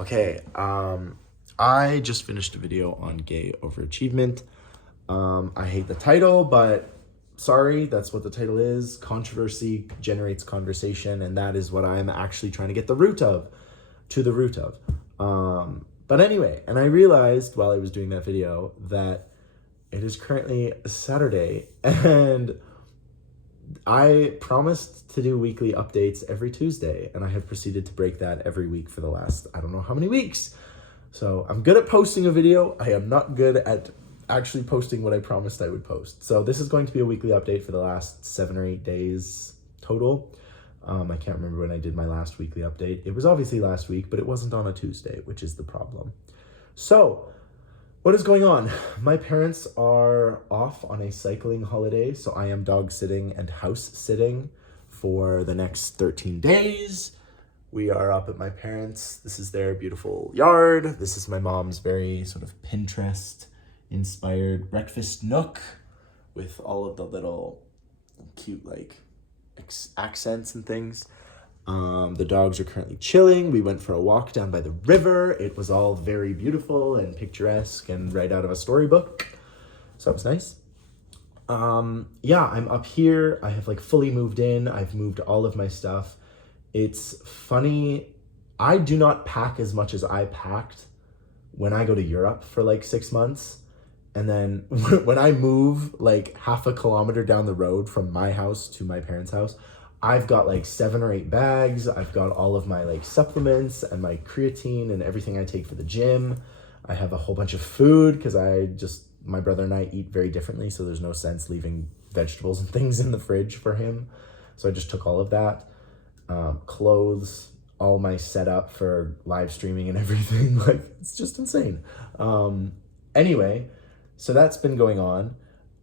Okay, I just finished a video on gay overachievement. I hate the title, but sorry, that's what the title is. Controversy generates conversation, and that is what I'm actually trying to get to the root of. But anyway, and I realized while I was doing that video that it is currently Saturday, and I promised to do weekly updates every Tuesday, and I have proceeded to break that every week for the last, I don't know how many weeks. So I'm good at posting a video. I am not good at actually posting what I promised I would post. So this is going to be a weekly update for the last 7 or 8 days total. I can't remember when I did my last weekly update. It was obviously last week, but it wasn't on a Tuesday, which is the problem. So what is going on? My parents are off on a cycling holiday, so I am dog sitting and house sitting for the next 13 days. We are up at my parents'. This is their beautiful yard. This is my mom's very sort of Pinterest-inspired breakfast nook with all of the little cute accents and things. The dogs are currently chilling. We went for a walk down by the river. It was all very beautiful and picturesque and right out of a storybook. So it was nice. Yeah, I'm up here. I have fully moved in. I've moved all of my stuff. It's funny. I do not pack as much as I packed when I go to Europe for 6 months. And then when I move half a kilometer down the road from my house to my parents' house, I've got 7 or 8 bags. I've got all of my supplements and my creatine and everything I take for the gym. I have a whole bunch of food because my brother and I eat very differently, so there's no sense leaving vegetables and things in the fridge for him. So I just took all of that. Clothes, all my setup for live streaming and everything. It's just insane. Anyway, so that's been going on.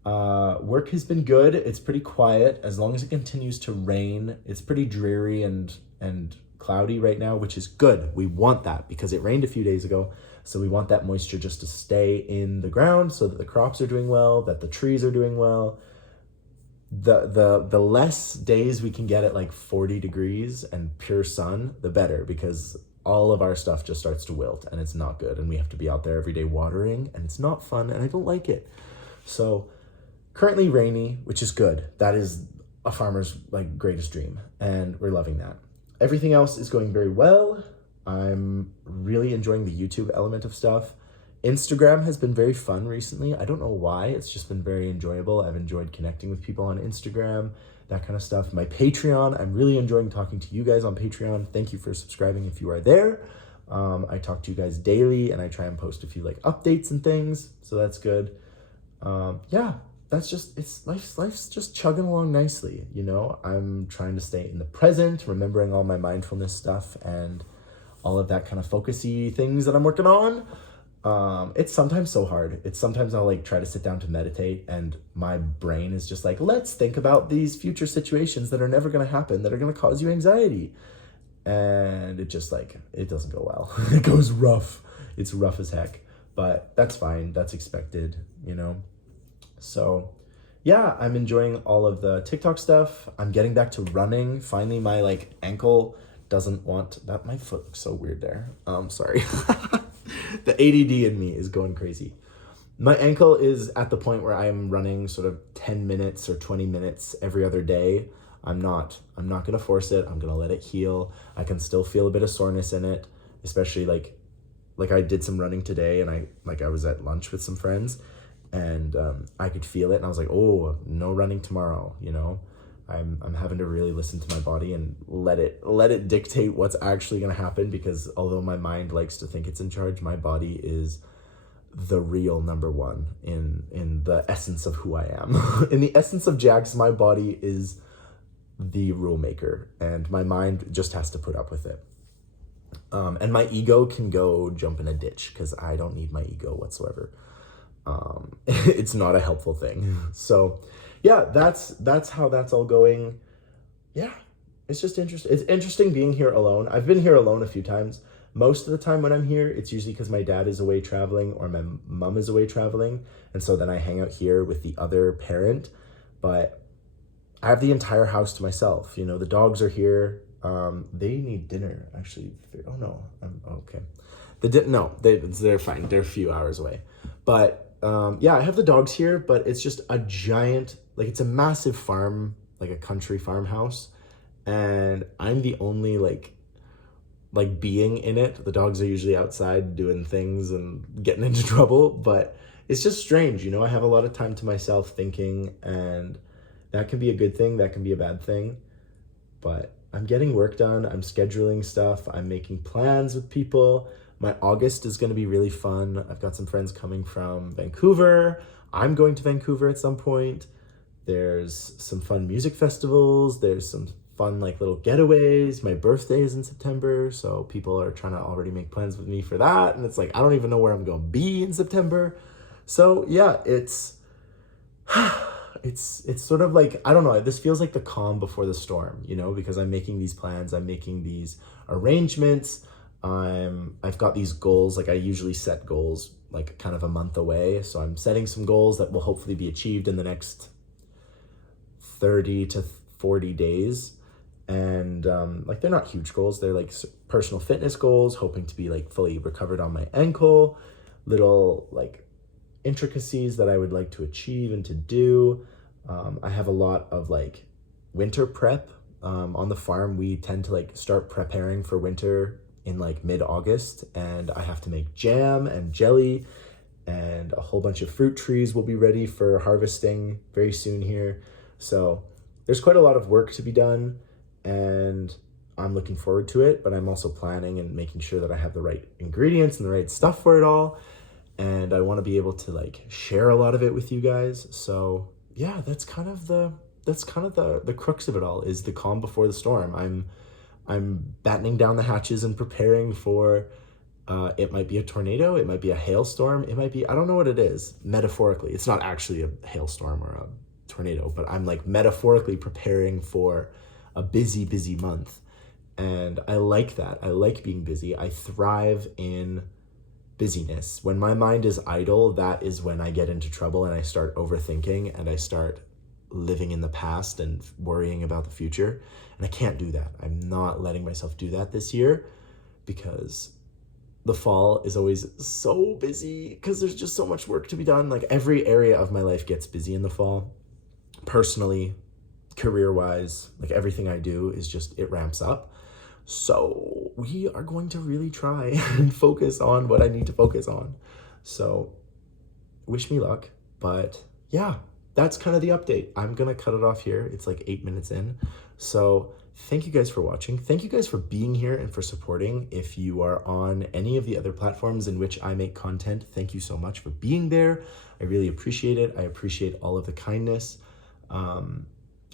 Work has been good. It's pretty quiet as long as it continues to rain. It's pretty dreary and cloudy right now, which is good. We want that because it rained a few days ago. So we want that moisture just to stay in the ground so that the crops are doing well, that the trees are doing well. The less days we can get at 40 degrees and pure sun, the better, because all of our stuff just starts to wilt and it's not good. And we have to be out there every day watering and it's not fun and I don't like it. So currently rainy, which is good. That is a farmer's greatest dream, and we're loving that. Everything else is going very well. I'm really enjoying the YouTube element of stuff. Instagram has been very fun recently. I don't know why. It's just been very enjoyable. I've enjoyed connecting with people on Instagram, that kind of stuff. My Patreon, I'm really enjoying talking to you guys on Patreon. Thank you for subscribing if you are there. I talk to you guys daily, and I try and post a few updates and things, so that's good. Yeah. That's just, life's just chugging along nicely, I'm trying to stay in the present, remembering all my mindfulness stuff and all of that kind of focusy things that I'm working on. It's sometimes so hard. Sometimes I'll try to sit down to meditate and my brain is just let's think about these future situations that are never going to happen, that are going to cause you anxiety. And it just it doesn't go well. It goes rough. It's rough as heck, but that's fine. That's expected, So yeah, I'm enjoying all of the TikTok stuff. I'm getting back to running. Finally, my ankle doesn't want that. My foot looks so weird there. Sorry. The ADD in me is going crazy. My ankle is at the point where I am running sort of 10 minutes or 20 minutes every other day. I'm not going to force it. I'm going to let it heal. I can still feel a bit of soreness in it, especially I did some running today and I was at lunch with some friends. And I could feel it, and I was like, oh, no running tomorrow, I'm having to really listen to my body and let it dictate what's actually going to happen, because although my mind likes to think it's in charge, my body is the real number one in the essence of who I am. In the essence of Jax, my body is the rule maker, and my mind just has to put up with it. And my ego can go jump in a ditch, because I don't need my ego whatsoever. It's not a helpful thing. So yeah, that's how that's all going. Yeah, it's just interesting. It's interesting being here alone. I've been here alone a few times. Most of the time when I'm here, it's usually because my dad is away traveling or my mom is away traveling. And so then I hang out here with the other parent, but I have the entire house to myself. The dogs are here. They need dinner actually. Oh no, I'm okay. No, they're fine. They're a few hours away, but yeah, I have the dogs here, but it's just a giant, like it's a massive farm, like a country farmhouse, and I'm the only like being in it. The dogs are usually outside doing things and getting into trouble, but it's just strange, you know. I have a lot of time to myself thinking, and that can be a good thing, that can be a bad thing, but I'm getting work done. I'm scheduling stuff. I'm making plans with people. My August is going to be really fun. I've got some friends coming from Vancouver. I'm going to Vancouver at some point. There's some fun music festivals. There's some fun like little getaways. My birthday is in September, so people are trying to already make plans with me for that. And it's like, I don't even know where I'm going to be in September. So yeah, it's sort of like, I don't know, this feels like the calm before the storm, you know, because I'm making these plans, I'm making these arrangements. I've got these goals. Like I usually set goals like kind of a month away. So I'm setting some goals that will hopefully be achieved in the next 30 to 40 days. And like they're not huge goals. They're like personal fitness goals, hoping to be like fully recovered on my ankle, little like intricacies that I would like to achieve and to do. I have a lot of like winter prep. On the farm, we tend to like start preparing for winter in like mid-August, and I have to make jam and jelly, and a whole bunch of fruit trees will be ready for harvesting very soon here. So there's quite a lot of work to be done, and I'm looking forward to it, but I'm also planning and making sure that I have the right ingredients and the right stuff for it all. And I want to be able to like share a lot of it with you guys. So yeah, that's kind of the crux of it all, is the calm before the storm. I'm battening down the hatches and preparing for it might be a tornado, it might be a hailstorm, it might be, I don't know what it is, metaphorically. It's not actually a hailstorm or a tornado, but I'm like metaphorically preparing for a busy month. And I like that. I like being busy. I thrive in busyness. When my mind is idle, that is when I get into trouble and I start overthinking and I start living in the past and worrying about the future. And I can't do that. I'm not letting myself do that this year, because the fall is always so busy because there's just so much work to be done. Like every area of my life gets busy in the fall. Personally, career-wise, like everything I do is just, it ramps up. So we are going to really try and focus on what I need to focus on. So wish me luck, but yeah, that's kind of the update. I'm gonna cut it off here. It's like 8 minutes in. So thank you guys for watching. Thank you guys for being here and for supporting. If you are on any of the other platforms in which I make content, thank you so much for being there. I really appreciate it. I appreciate all of the kindness.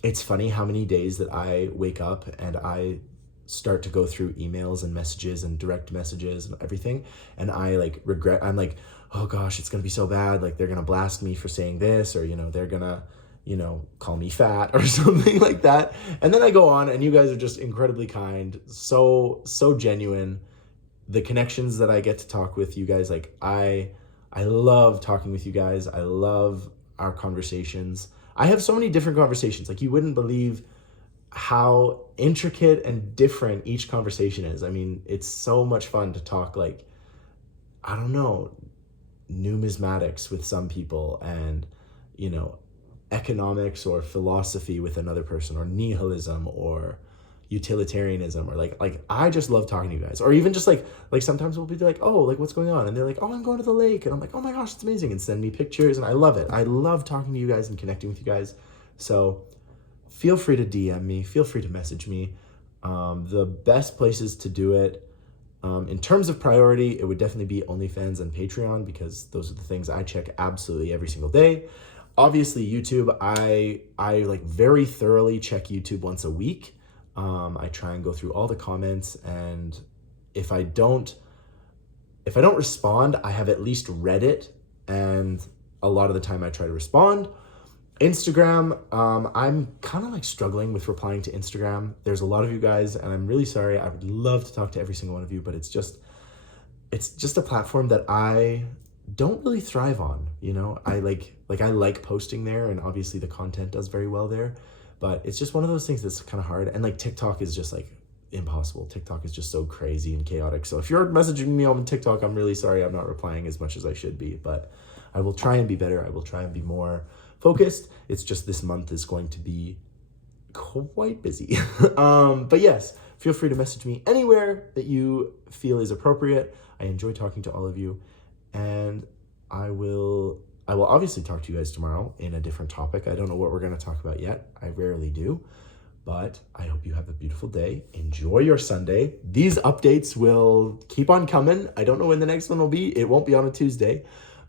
It's funny how many days that I wake up and I start to go through emails and messages and direct messages and everything, and I like regret, I'm like, oh gosh, it's gonna be so bad, like they're gonna blast me for saying this, or they're gonna call me fat or something like that. And then I go on, and you guys are just incredibly kind, so genuine. The connections that I get to talk with you guys, like I love talking with you guys. I love our conversations. I have so many different conversations, like you wouldn't believe how intricate and different each conversation is. I mean, it's so much fun to talk, like, I don't know, numismatics with some people, and economics or philosophy with another person, or nihilism or utilitarianism, or like I just love talking to you guys. Or even just like sometimes we'll be like, oh, like what's going on, and they're like, oh, I'm going to the lake, and I'm like, oh my gosh, it's amazing, and send me pictures, and I love it. I love talking to you guys and connecting with you guys. So feel free to DM me, feel free to message me. The best places to do it, in terms of priority, it would definitely be OnlyFans and Patreon, because those are the things I check absolutely every single day. Obviously YouTube, I like very thoroughly check YouTube once a week. I try and go through all the comments, and if I don't respond, I have at least read it, and a lot of the time I try to respond. Instagram, I'm kind of like struggling with replying to Instagram. There's a lot of you guys, and I'm really sorry. I would love to talk to every single one of you, but it's just a platform that I don't really thrive on. I like posting there, and obviously the content does very well there, but it's just one of those things that's kind of hard. And like TikTok is just like impossible. TikTok is just so crazy and chaotic. So if you're messaging me on TikTok, I'm really sorry I'm not replying as much as I should be, but I will try and be better. I will try and be more focused. It's just this month is going to be quite busy. But yes, feel free to message me anywhere that you feel is appropriate. I enjoy talking to all of you, and I will obviously talk to you guys tomorrow in a different topic. I don't know what we're going to talk about yet. I rarely do. But I hope you have a beautiful day. Enjoy your Sunday. These updates will keep on coming. I don't know when the next one will be. It won't be on a Tuesday,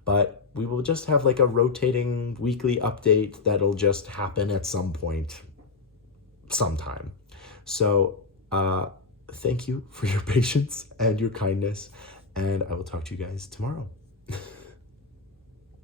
but we will just have like a rotating weekly update that'll just happen at some point, sometime. So thank you for your patience and your kindness, and I will talk to you guys tomorrow.